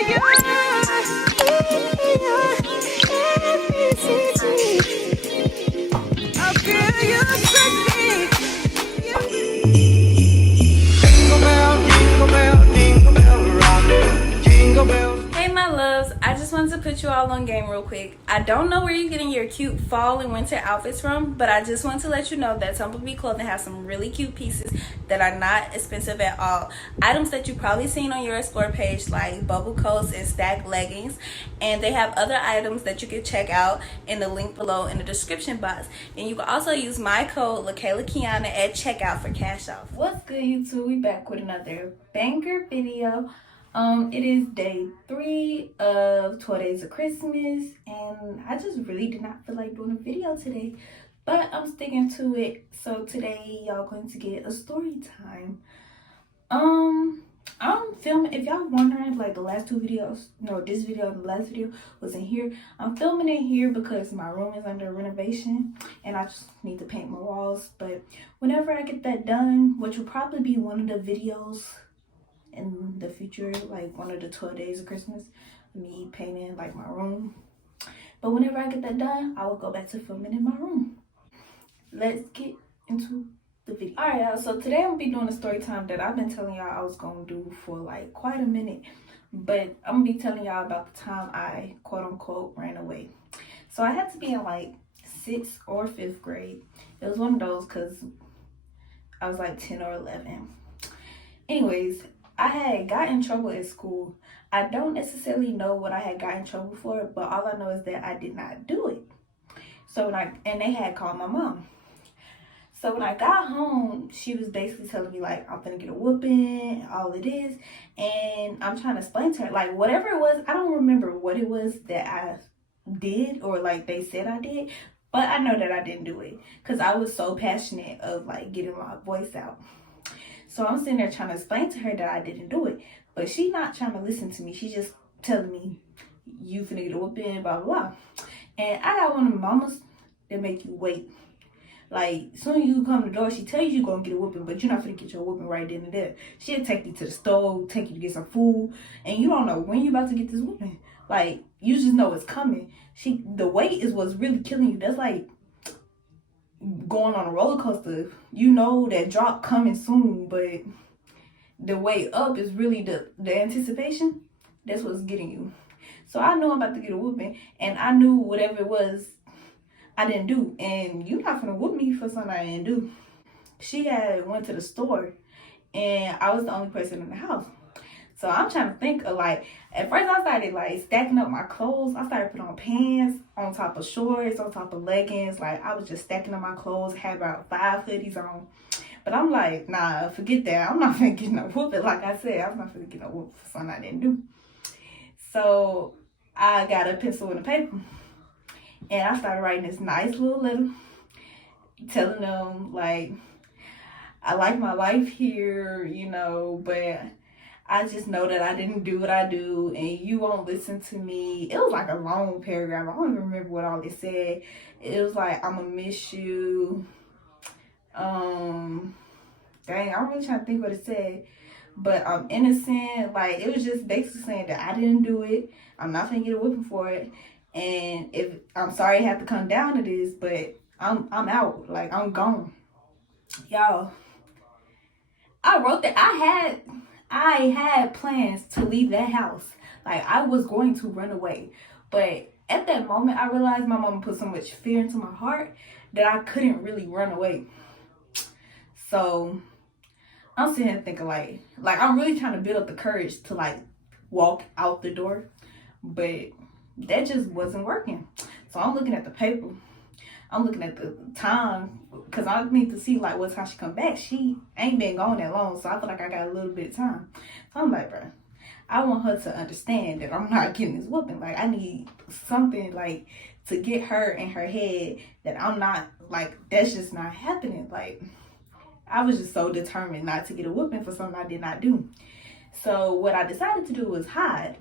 Hey my loves, I just wanted to put you all on game real quick. I don't know where you're getting your cute fall and winter outfits from, but I just want to let you know that Tumblebee clothing has some really cute pieces that are not expensive at all. Items that you've probably seen on your explore page like bubble coats and stacked leggings, and they have other items that you can check out in the link below in the description box. And you can also use my code LaKaylaKiana at checkout for cash off. What's good, YouTube? We back with another banger video. It is day 3 of 12 days of Christmas, and I just really did not feel like doing a video today, but I'm sticking to it. So today y'all going to get a story time. I'm filming, if y'all wondering, like the last 2 videos, no, this video and the last video was in here. I'm filming it here because my room is under renovation and I just need to paint my walls. But whenever I get that done, which will probably be one of the videos in the future, like one of the 12 days of Christmas, me painting like my room. But whenever I get that done, I will go back to filming in my room. Let's get into the video. All right, y'all, so today I'm gonna be doing a story time that I've been telling y'all I was gonna do for like quite a minute, but I'm gonna be telling y'all about the time I quote unquote ran away. So I had to be in like 6th or 5th grade. It was one of those because I was like 10 or 11. Anyways, I had got in trouble at school. I don't necessarily know what I had got in trouble for, but all I know is that I did not do it. So and they had called my mom. So when I got home, she was basically telling me like, I'm gonna get a whooping, all it is. And I'm trying to explain to her, like whatever it was, I don't remember what it was that I did or like they said I did, but I know that I didn't do it because I was so passionate of like getting my voice out. So I'm sitting there trying to explain to her that I didn't do it. But she's not trying to listen to me. She's just telling me, you finna get a whooping, blah, blah, blah. And I got one of the mamas that make you wait. Like, soon as you come to the door, she tells you you're gonna get a whooping, but you're not finna get your whooping right then and there. She'll take you to the stove, take you to get some food, and you don't know when you're about to get this whooping. Like, you just know it's coming. The wait is what's really killing you. That's like going on a roller coaster. You know that drop coming soon, but the way up is really the anticipation. That's what's getting you. So I know I'm about to get a whooping, and I knew whatever it was I didn't do, and you're not gonna whoop me for something I didn't do. She had went to the store and I was the only person in the house. So I'm trying to think of like, at first I started like stacking up my clothes. I started putting on pants on top of shorts, on top of leggings. Like I was just stacking up my clothes, had about 5 hoodies on. But I'm like, nah, forget that. I'm not finna get no whooping. Like I said, I'm not finna get no whooping for something I didn't do. So I got a pencil and a paper and I started writing this nice little letter telling them like, I like my life here, you know, but I just know that I didn't do what I do and you won't listen to me. It was like a long paragraph. I don't even remember what all it said. It was like, I'm gonna miss you. Dang, I'm really trying to think what it said. But I'm innocent. Like, it was just basically saying that I didn't do it. I'm not gonna get a whipping for it. And if I'm sorry I have to come down to this, but I'm out. Like, I'm gone. Y'all, I wrote that I had plans to leave that house. Like, I was going to run away. But at that moment, I realized my mama put so much fear into my heart that I couldn't really run away. So I'm sitting here thinking like I'm really trying to build up the courage to like walk out the door. But that just wasn't working. So I'm looking at the paper. I'm looking at the time because I need to see like what time she come back. She ain't been gone that long, so I feel like I got a little bit of time. So I'm like, bro, I want her to understand that I'm not getting this whooping. Like, I need something like to get her in her head that I'm not, like, that's just not happening. Like, I was just so determined not to get a whooping for something I did not do. So what I decided to do was hide.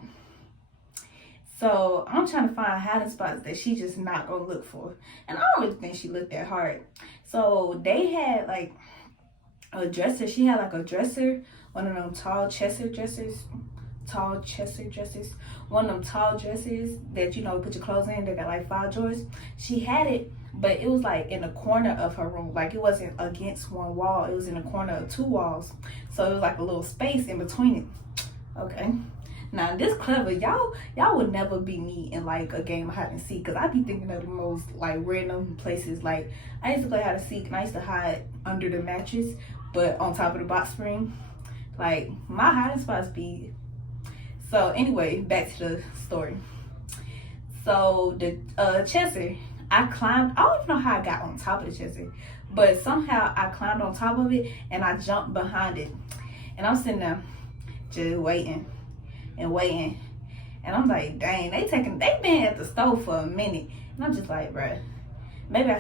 So I'm trying to find hiding spots that she just not gonna look for. And I don't really think she looked that hard. So they had like a dresser. She had like a dresser, one of them tall chester dressers, tall Chester dresses, one of them tall dresses that, you know, put your clothes in, they got like 5 drawers. She had it, but it was like in the corner of her room. Like it wasn't against one wall, it was in the corner of 2 walls. So it was like a little space in between it. Okay. Now this clever, y'all would never beat me in like a game of hide and seek, because I be thinking of the most like random places. Like I used to play hide and seek and I used to hide under the mattress, but on top of the box spring. Like my hiding spots be. So anyway, back to the story. So the Chester, I climbed. I don't even know how I got on top of the Chester, but somehow I climbed on top of it and I jumped behind it, and I'm sitting there just waiting and waiting, and I'm like, dang, they been at the stove for a minute, and I'm just like, bruh, maybe I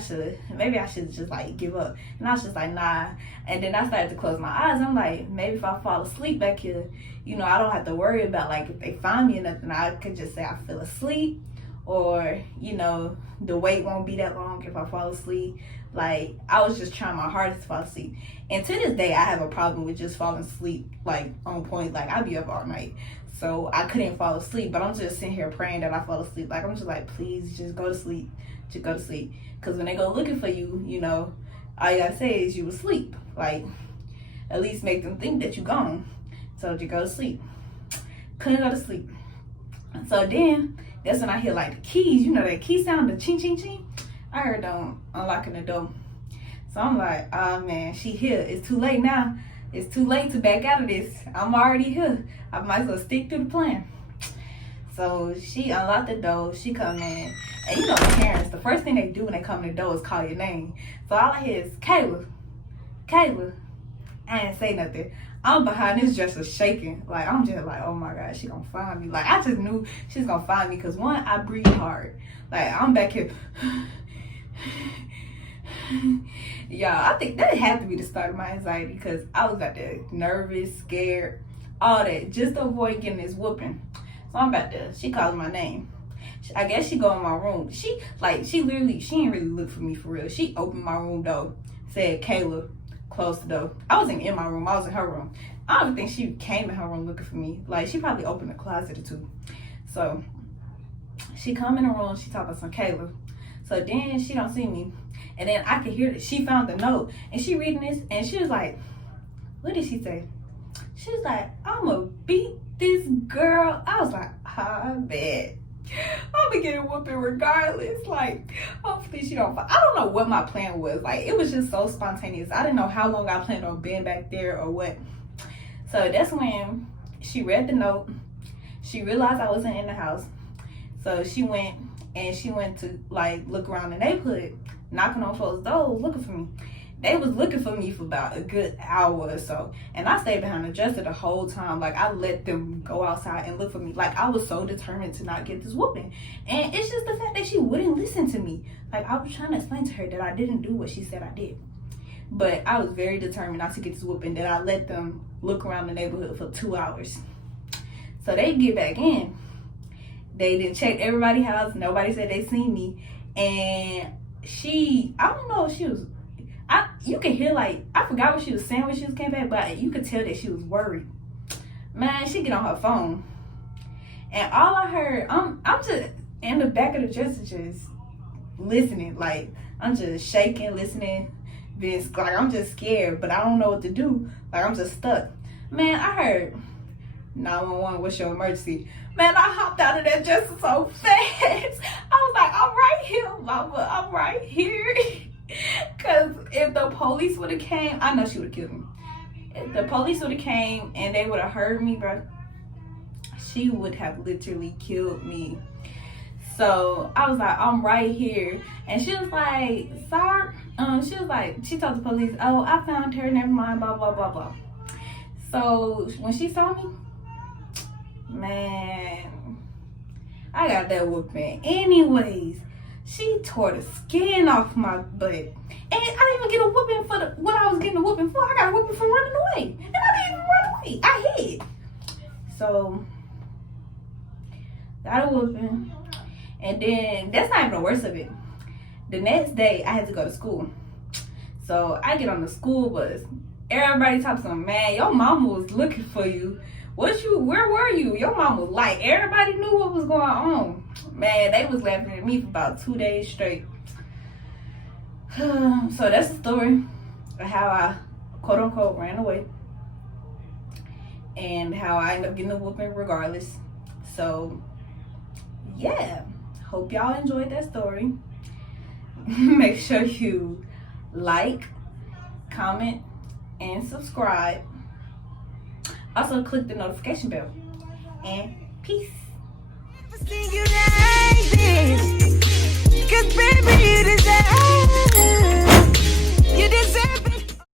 should just like give up. And I was just like, nah. And then I started to close my eyes. I'm like, maybe if I fall asleep back here, you know, I don't have to worry about like if they find me or nothing. I could just say I fell asleep, or you know, the wait won't be that long if I fall asleep. Like I was just trying my hardest to fall asleep. And to this day I have a problem with just falling asleep like on point. Like I be up all night, so I couldn't fall asleep, but I'm just sitting here praying that I fall asleep. Like I'm just like, please just go to sleep, just go to sleep. Because when they go looking for you, you know, all you gotta say is you asleep. Like at least make them think that you gone. So you go to sleep. Couldn't go to sleep. So then that's when I hear like the keys, you know, that key sound, the ching ching ching. I heard them unlocking the door. So I'm like, oh man, she here. It's too late now. It's too late to back out of this. I'm already here. I might as well stick to the plan. So she unlocked the door. She come in. And you know parents, the first thing they do when they come in the door is call your name. So all I hear is, Kayla. Kayla. I didn't say nothing. I'm behind this dresser shaking. Like, I'm just like, oh my God, she gonna find me. Like, I just knew she's gonna find me because one, I breathe hard. Like, I'm back here. Yeah, I think that had to be the start of my anxiety because I was about to nervous, scared, all that, just to avoid getting this whooping. So I'm about to, she calls my name. I guess she go in my room. She didn't really look for me for real. She opened my room door, said, Kayla, close the door. I wasn't in my room, I was in her room. I don't think she came in her room looking for me. Like, she probably opened a closet or two. So she come in her room, she talk about some Kayla. So then she don't see me. And then I could hear that she found the note and she reading this and she was like, what did she say? She was like, I'ma beat this girl. I was like, I bet. I'll be getting whooping regardless. Like, hopefully she don't fall. I don't know what my plan was. Like, it was just so spontaneous. I didn't know how long I planned on being back there or what. So that's when she read the note. She realized I wasn't in the house. So she went to like look around the neighborhood, knocking on folks' doors, looking for me. They was looking for me for about a good hour or so. And I stayed behind the dresser the whole time. Like, I let them go outside and look for me. Like, I was so determined to not get this whooping. And it's just the fact that she wouldn't listen to me. Like, I was trying to explain to her that I didn't do what she said I did. But I was very determined not to get this whooping, that I let them look around the neighborhood for 2 hours. So they get back in. They didn't check everybody's house. Nobody said they seen me. And I don't know if she was, you can hear, like, I forgot what she was saying when she came back, but you could tell that she was worried. Man, she get on her phone. And all I heard, I'm just in the back of the dresser just listening. Like, I'm just shaking, listening. Like, I'm just scared, but I don't know what to do. Like, I'm just stuck. Man, I heard 911, what's your emergency? Man, I hopped out of that dresser so fast. I was like, I'm right here, mama. I'm right here. Because if the police would have came, I know she would have killed me. If the police would have came and they would have heard me, bro, she would have literally killed me. So I was like, I'm right here. And she was like, sorry. She told the police, oh, I found her, never mind, blah, blah, blah, blah. So when she saw me, man, I got that whooping. Anyways, she tore the skin off my butt. And I didn't even get a whooping for what I was getting a whooping for. I got a whooping for running away. And I didn't even run away. I hid. So, got a whooping. And then, that's not even the worst of it. The next day, I had to go to school. So, I get on the school bus. Everybody talks to me, man, your mama was looking for you Where were you? Your mom was like, everybody knew what was going on. Man, they was laughing at me for about 2 days straight. So that's the story of how I quote unquote ran away and how I ended up getting a whooping regardless. So yeah, hope y'all enjoyed that story. Make sure you like, comment, and subscribe. Also click the notification bell. And peace. You like this, 'cause baby you deserve